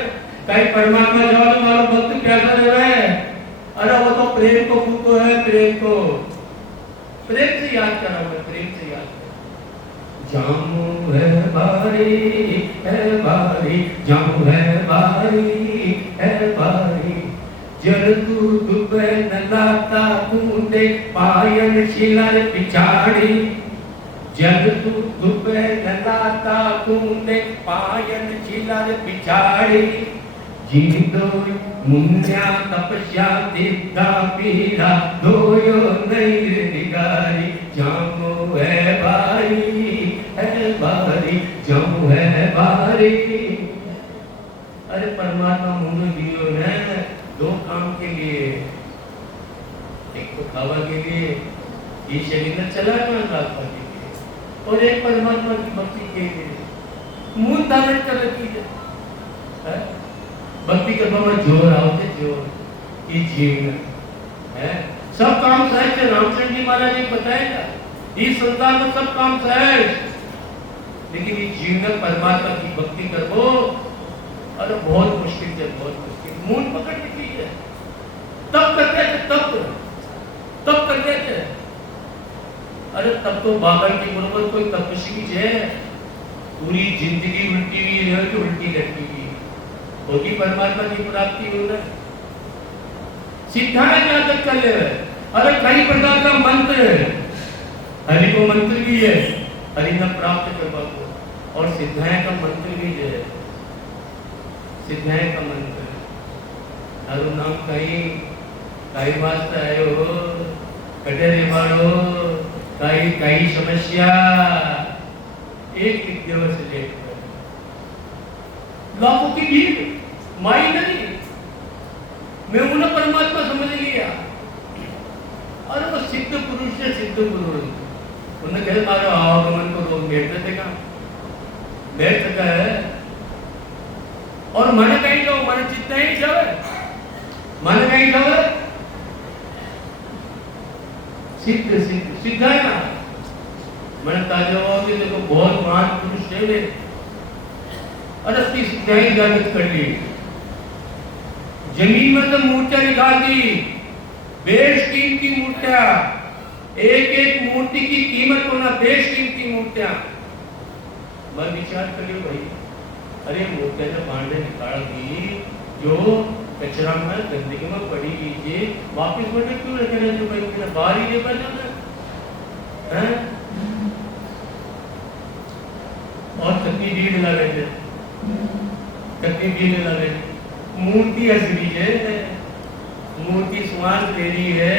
कहीं परमात्मा जाओ तो मारो भक्त प्यासा रहे। अरे वो तो प्रेम को फूको है, प्रेम को प्रेम से याद करा हुआ, प्रेम से याद करा। जामू है बारी जामू है बारी जल दूध न लाता कूंडे पायन शिलार पिछाड़ी जल दूध न लाता कूंडे पायन शिलार पिछाड़ी जीदो मुन्या तपस्या दिद्दा पीरा दोयो नैर निगारी जामो है बारी जामो है बारी। अरे परमात्मा मुझे दियो ने दो काम के लिए, एक तो खावा के लिए, ये शरीर में चला ना रास्ता के लिए, और एक परमात्मा की भक्ति के लिए मुंह धारण कर रखी है। भक्ति करने में जोर आवते जोर ये जीवन है। सब काम सहज है, रामचंद्र जी महाराज ने बताया इस संसार में सब काम सहज, लेकिन ये जीवन परमात्मा की भक्ति करो अरे बहुत मुश्किल है, बहुत मुश्किल। मूल पकड़ निकली है, तब करते थे, तब करते थे। अरे तब तो बाबर की बरोबर कोई तपस्वी है, पूरी जिंदगी उल्टी हुई है कि उल्टी लटकी हुई होगी, परमात्मा की प्राप्ति हो रहा है। सिद्धांत याद कर ले। अरे कई प्रकार का मंत्र है, हरि को मंत्र भी है, हरि ने प्राप्त करवा को, और सिद्धांत का मंत्र भी है, सिद्धांत का मंत्र हरु नाम कई वास्ता आयो कटे रे मारो कई समस्या एक दिवस लेकर लाखों की भीड़ माई नहीं, मैं उन्हें परमात्मा समझ लिया। अरे वो सिद्ध पुरुष है, सिद्ध पुरुष उन्हें कहे मारो आवागमन को रोक बैठते थे कहाँ बैठ सका है, और मन कहीं जाओ, मन चित्त ही जावे, मन कहीं जावे सिद्ध सिद्ध सिद्धा है ना। मैंने ताजा देखो बहुत महान पुरुष है, अरे उसकी सिद्धाई जागृत कर ली, जमीन में तो मूर्तियां निकाल दी, बेशकीमती मूर्तियां, एक एक मूर्ति की कीमत होना बेशकीमती मूर्तियां। मैं विचार करियो भाई, अरे मूर्तियां जब भांडे निकाल दी जो कचरा में गंदगी में पड़ी हुई थी, वापिस मैंने क्यों रखे रहे जो भाई बाहर ही लेकर जाना है। और कितनी भीड़ लगा रहे थे, कितनी भीड़ लगा रहे थे। मूर्ति असली है, मूर्ति श्वास दे रही है,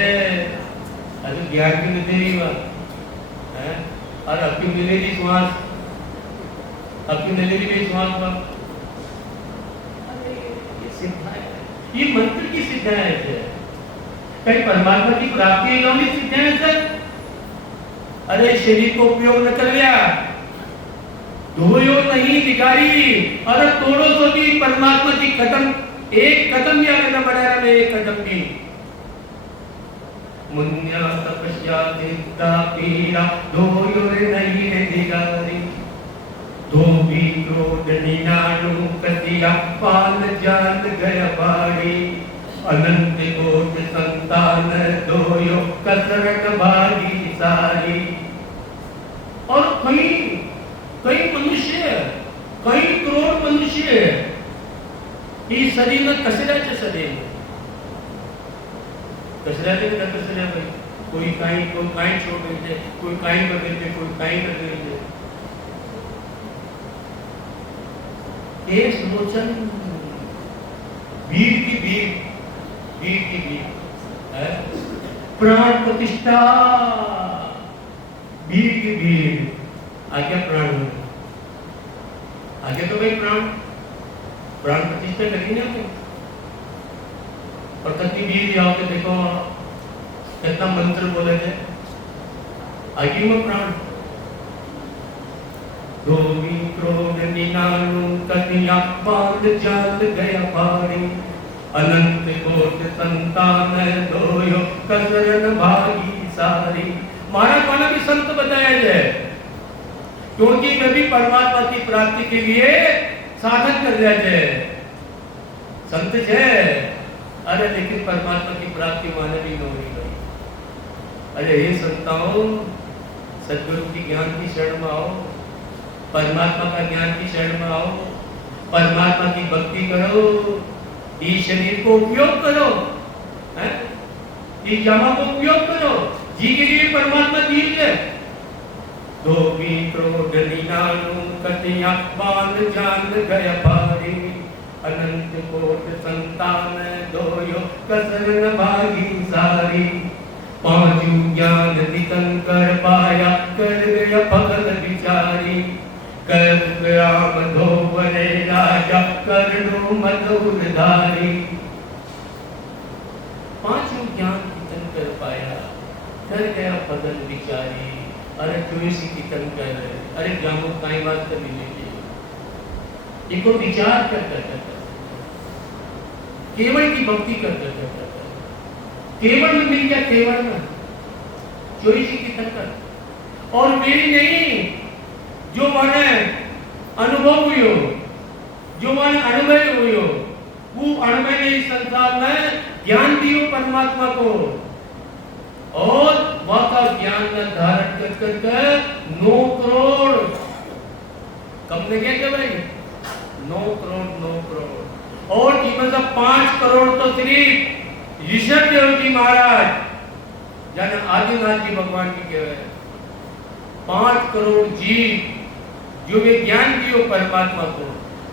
अरे ज्ञान की नहीं दे रही बात है, और अब क्यों मिले रही श्वास, अब क्यों मिले रही श्वास पर। ये सिद्धा है, ये मंत्र की सिद्धा है, कहीं परमात्मा की प्राप्ति है सिद्धा है सर। अरे शरीर को उपयोग न कर लिया, धोयो नहीं बिगाड़ी, अरे तोड़ो तो भी परमात्मा की कदम, एक कदम भी आगे न बढ़ा रहा, एक कदम भी। मुन्या तपस्या दिद्दा पीरा धोयो नहीं बिगाड़ी, धोबी क्रोध निनानु कतिया पाल जान गया बाड़ी, अनंत कोट संतान धोयो कसरत भागी सारी। और कई मनुष्य, कई करोड़ मनुष्य इस शरीर में कसराचे शरीर कसराचे न कसरा भाई, कोई काई छोड़ देते, कोई काई कर देते, कोई काई कर देते। एक लोचन भीड़ की भीड़ है, प्राण प्रतिष्ठा भीड़ की भीड़, आज्ञा प्राण आगे तो भाई प्राण प्रतिष्ठा करी ना हमने। और तत्ती बीज जाओ तो देखो कितना मंत्र बोले थे, आगे में प्राण धोवी क्रोध निनानु कन्या बाल जाल गया पारी, अनंत कोट संतान दोयो कसरन भागी सारी। महाराज माना भी संत बताया जाए, क्योंकि वे भी परमात्मा की प्राप्ति के लिए साधन कर दिया जाए। संत है, अरे लेकिन परमात्मा की प्राप्ति माने भी नहीं गई। अरे हे संताओ, सद्गुरु की ज्ञान की शरण में आओ, परमात्मा का ज्ञान की शरण में आओ, परमात्मा की भक्ति करो, इस शरीर को उपयोग करो, इस जमा को उपयोग करो, जी के लिए परमात्मा जीव है। धोबी क्रोध निनानु कन्या बाल जान गया पारी, अनंत कोट संतान दोयो कसरन भागी सारी। पांचू ज्ञान निकंकर पाया कर गया भगत विचारी, कर राम धोवरे राजा करुण मधुर धारी। पांचों ज्ञान निकंकर पाया कर गया भगत विचारी। अरे तुलसी कीर्तन कर, अरे जामो काई बात कर मिलेगी, इनको विचार कर केवल की भक्ति कर केवल में मिल गया, केवल में तुलसी कीर्तन कर। और मेरी नहीं, जो माने अनुभव हुई हो, जो माने अनुभव हुई हो, वो अनुभव ने इस संसार में ज्ञान दियो परमात्मा को, और वह का ज्ञान का धारण कर कर 9 करोड़ कम ने क्या भाई 9 करोड़ और इनमें से 5 करोड़ तो सिर्फ ऋषभ देव जी महाराज जन आदिनाथ जी भगवान की कहे 5 करोड़ जीव जो वे ज्ञान दियो परमात्मा को,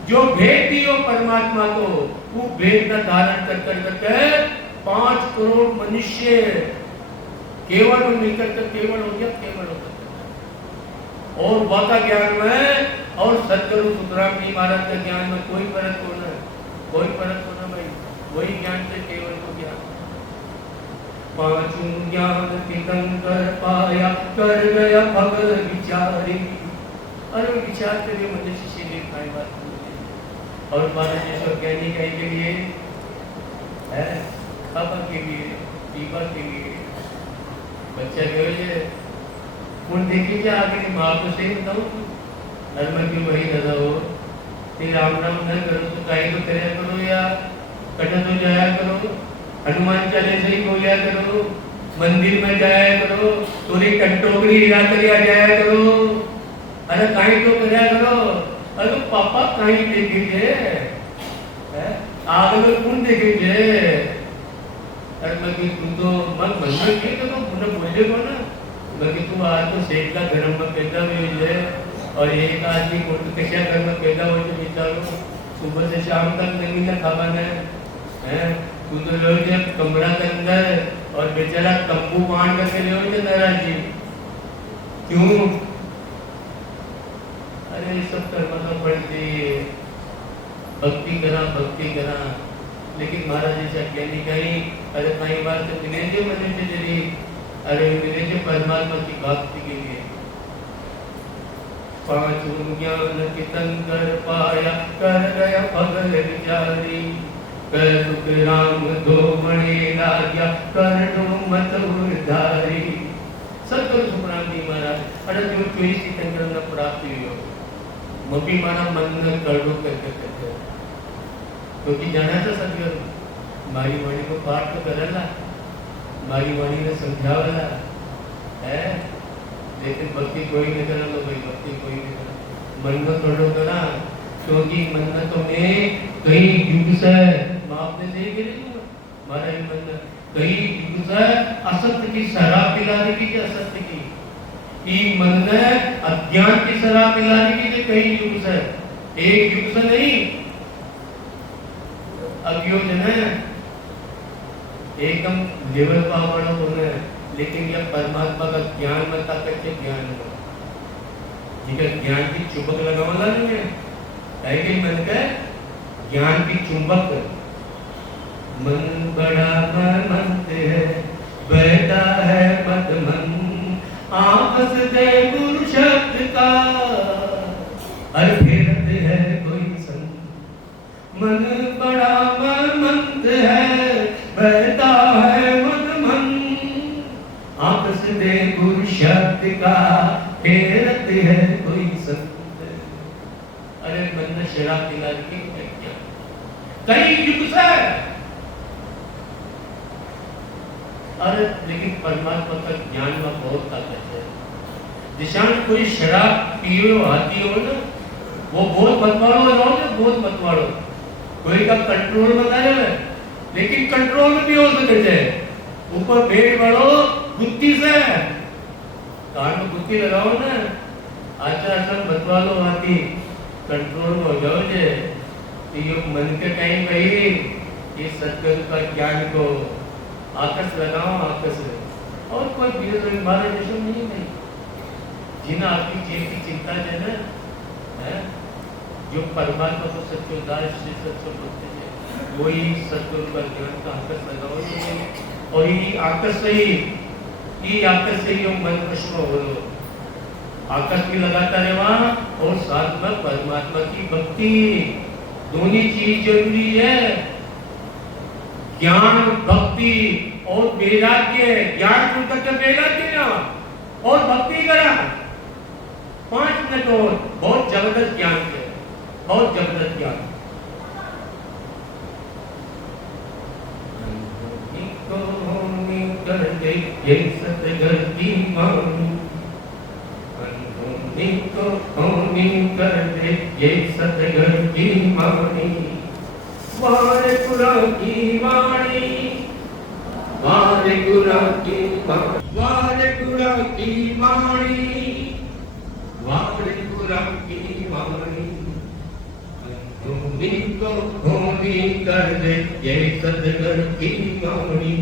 जो भेद दियो परमात्मा को, वो भेद का धारण कर 5 करोड़ मनुष्य केवल में मिलकर के केवल हो गया, केवल हो गया। और वाका ज्ञान में और सतगुरु सुतराम जी महाराज के ज्ञान में कोई फर्क होना, कोई फर्क होना भाई, वही ज्ञान से केवल हो गया। पांचों ज्ञान तीर्थंकर पाया कर गया भगत विचारी। अरे विचार करिए मनुष्य से भी खाई बात और महाराज जैसा ज्ञानी के लिए है, खाबा के लिए, पीबा के लिए बच्चा कहे कौन देखी जा आगे माँ को सही बताओ नर्मद की वही दादा हो ते राम राम न करो तो काहे तो करे करो या कटा तो जाया करो, हनुमान चालीसा ही बोलिया करो, मंदिर में जाया करो, थोड़ी टंटोकरी हिला कर जाया करो, अरे काहे तो करया करो। अरे तो पापा काहे देखे जे है आगे कौन देखे जे। अरे मैं तू तो मन मंदिर के तो मुझे बोले को ना मैं तू आज तो सेठ का घर में पैदा हुई है और एक आदमी को तो कैसे घर में पैदा हो जो बेचारो सुबह से शाम तक नहीं ना खाना है तू तो लोग जब कमरा के अंदर और बेचारा तंबू बांध करके ले हो नाराज जी क्यों। अरे सब कर्म तो पड़ती भक्ति करा लेकिन महाराज जैसा कहनी कहीं अरे कई बार तो मिले थे मनुष्य जरी अरे मिले थे परमात्मा की भक्ति के लिए। पांचों ज्ञान तीर्थंकर पाया कर गया भगत विचारी, कर राम दो मणि राजा कर दो मत उधारी। सतगुरु सुखराम जी महाराज अरे जो चोरी तीर्थंकर न प्राप्ति हुई हो मपी माना मन न करो करके क्योंकि जाना था सतगुरु मारी वाणी को पाठ तो करेला, मारी वाणी ने समझावेला है, लेकिन भक्ति कोई नहीं करा तो भाई भक्ति कोई नहीं करा, मन में थोड़ा करा क्योंकि मन में तो में कई युग से माप ने दे गए हमारा मन कई युग से असत्य की शराब पिलाने की असत्य की मन ने अज्ञान की शराब पिलाने की कई युग से, एक युग से नहीं अज्ञोजन है एकदम लेवल पावर होना है, लेकिन यह परमात्मा का ज्ञान में ताकत के ज्ञान हो जिनका ज्ञान की चुपक लगावला नहीं है है कि मन का ज्ञान की चुंबक। मन बड़ा मंद है, बैठा है मदमन, आपस दे गुरु शब्द का, हर फेरत है कोई संग। मन बड़ा मंद है, बैठा है मदमन, आपस दे गुरु शब्द का, फेरत है कोई संग। अरे मन ने शराब दिला के क्या कई युग से। अरे लेकिन परमात्मा का ज्ञान में बहुत ताकत है। जिसान कोई शराब पियो आती हो ना, वो बहुत मतवाड़ो हो ना, बहुत मतवाड़ो कोई का कंट्रोल में ना रहे, लेकिन कंट्रोल में भी हो सके जाए। ऊपर बेट बढ़ो बुद्धि से, कान में बुद्धि लगाओ ना, अच्छा अच्छा मतवाड़ो आती कंट्रोल में हो जाओ जे। ये मन के कहीं भाई ये सत्संग का ज्ञान को आकर्ष लगाओ, आकर्ष और कोई भीड़ हमारे देश में नहीं है। जिन्हें आपकी जेल की चिंता है ना, है जो परमात्मा को सत्य उदार से सत्य बोलते हैं, वही सत्य का ज्ञान का आकर्ष लगाओ। और ये आकर्ष से ही मन प्रश्न हो लो, आकर्ष भी लगाता रहे वहां, और साथ में परमात्मा की भक्ति, दोनों चीज जरूरी है। ज्ञान भक्ति और वैराग्य, ज्ञान को तक वैराग्य ना और भक्ति करा 5 मिनट और बहुत जबरदस्त ज्ञान है, बहुत जबरदस्त ज्ञान। ये सतगुर की वाणी, अनहोनी को होनी कर दे, ये सतगुर की वाणी। वारे गुरा की वाणी, वारे गुरा की वाणी, वारे गुरा की वाणी, वारे गुरा की वाणी। अनहोनी को होनी कर दे, ये सतगुर की वाणी।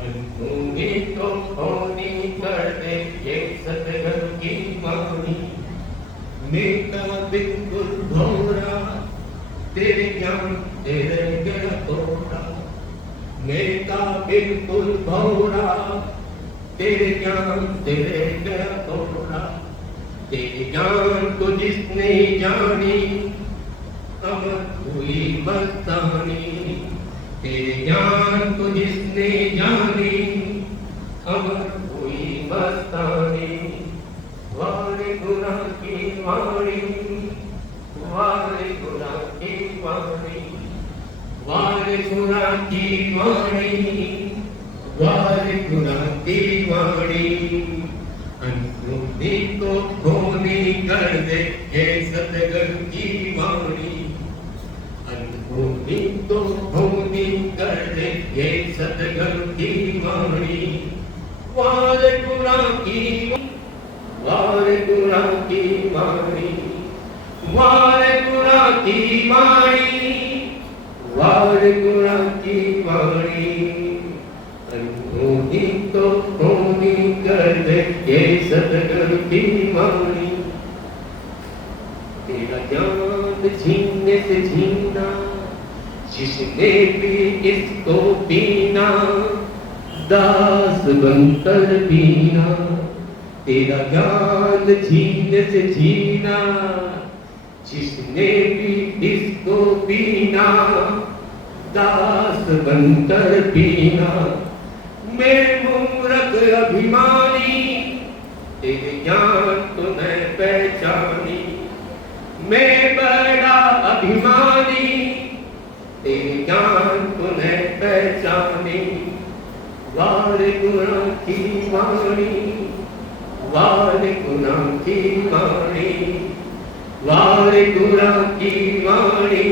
अनहोनी को होनी कर दे, ये सतगुर की वाणी। मेरा बिल्कुल भोरा, तेरे ज्ञान तेरे गया तोड़ा। मेरा बिल्कुल भोरा, तेरे ज्ञान तेरे गया तोड़ा। तेरे ज्ञान को जिसने जानी, अमर हुई मस्तानी। तेरे ज्ञान को जिसने जानी, अमर हुई मस्तानी। वारे गुना की वाणी, वारे गुना की वाणी, वारे गुना की वाणी, वारे गुना की वाणी। अनहोनी को होनी कर दे, हे सतगुर की वाणी। अनहोनी को होनी कर दे, हे सतगुर की वाणी। वारे गुना की, वारे गुना की वाणी, वारे गुना की वाणी, वारे गुना की वाणी। अनहोनी को होनी कर दे, ये सतगुर की वाणी। तेरा ज्ञान छीनने से छीना, जिसने भी इसको पीना, दास बनकर पीना। तेरा ज्ञान छीनने से छीना, जिसने भी इसको पीना, दास बनकर पीना। मैं मूर्ख अभिमानी, तेरे ज्ञान को न पहचानी। मैं बड़ा अभिमानी, तेरे ज्ञान को न पहचानी। वारे गुना की वाणी, वारे गुना की वाणी, वारे गुना की वाणी,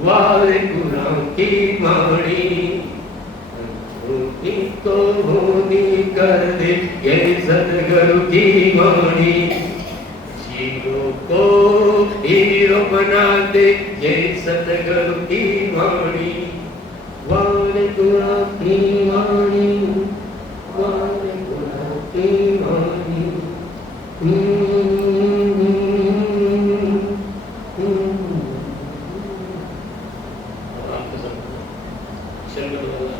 वारे गुना की वाणी। अनहोनी को होनी कर दे, ये सतगुरु की वाणी। जीरो को हीरो बना दे, ये सतगुरु की वाणी। वारे गुना की वाणी, वारे गुना की वाणी। करो